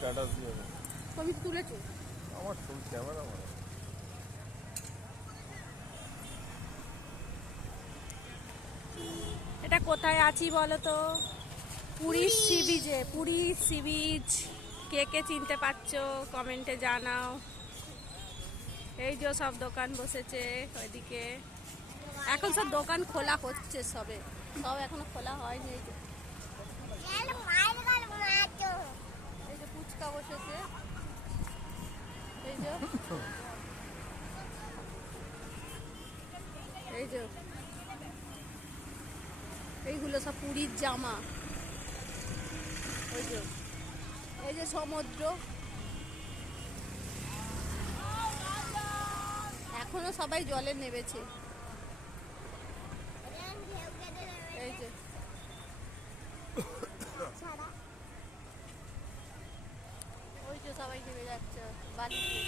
Status দিয়ে দেবো। তুমি তুলেছো? আমার ফুল ক্যামেরা মানে এটা কোথায় আছি বলো তো? পুরীর সি বিচে। পুরীর সি বিচ। কে কে চিনতে পারছো কমেন্টে জানাও। এই যে সব দোকান বসেছে ওইদিকে। এখন সব দোকান খোলা হচ্ছে, সব এখনো খোলা হয়নি। এই যে ফুচকা বসেছে, এই যে এই যে এইগুলো সব পুরীর জামা। ওই যে এই যে সমুদ্র, এখনো সবাই জলে নেমেছে। এই যে ওই যে সবাই নেমে যাচ্ছে বালিতে।